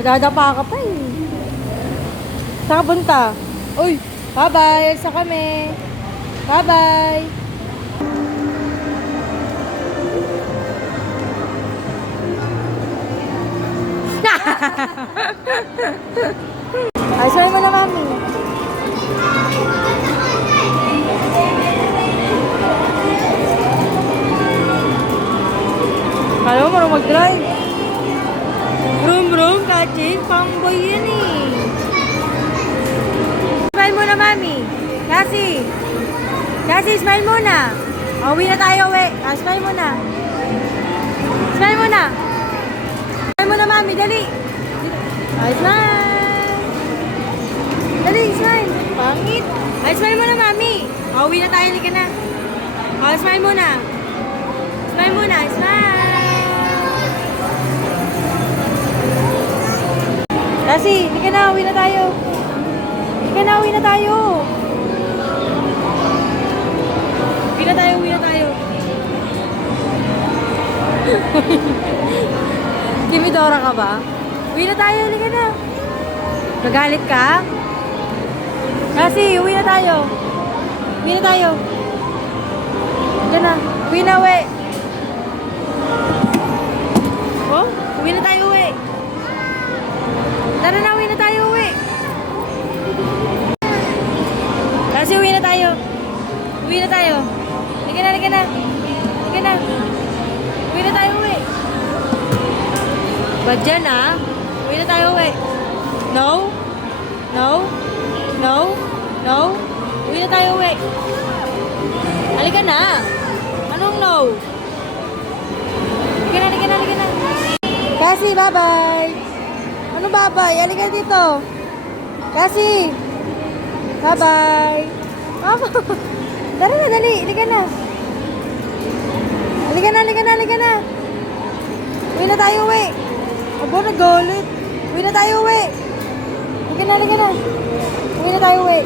Madadapa ka pa eh. Saan ka punta? Uy, bye-bye. Sa kami. Bye-bye. Ay, sorry mo na, mami. Kala mo marunong mag-drive. Vroom vroom, Kachin. Pangboy yan eh. Smile muna, mami. Cassie. Cassie, smile muna. Uwi na tayo, uwi. Smile muna. Smile muna. Smile muna, mami. Dali. Ay, smile. Dali, smile. Pangit. Ay, smile muna, mami. Uwi na tayo, halika na. Smile muna. Smile muna, smile. Kasi, halika na, uwi na tayo. Halika na, uwi na tayo. Uwi na tayo, uwi na tayo. Timidora ka ba? Uwi na tayo, halika na. Nagalit ka? Kasi, uwi na tayo. Uwi na tayo. Diyan na, uwi na, uwi. Oh, uwi na tayo, uwi. Tara na, uwi na tayo, uwi. Kasi uwi na tayo. Uwi na tayo. Halika na, halika na. Halika na. Uwi na tayo, uwi. Ba dyan, ah? Uwi na tayo, uwi. No? No? No? No? Uwi na tayo, uwi. Halika na. Anong no? Halika na, halika na, halika na. Kasi, bye-bye. Ano bye-bye? Halika dito. Kasi. Bye-bye. Tara na, dali. Halika na. Halika na, halika na, halika na. Uwi na tayo, uwi. Abo, nagalit. Uwi na tayo, uwi. Halika na, halika na. Uwi na tayo, uwi.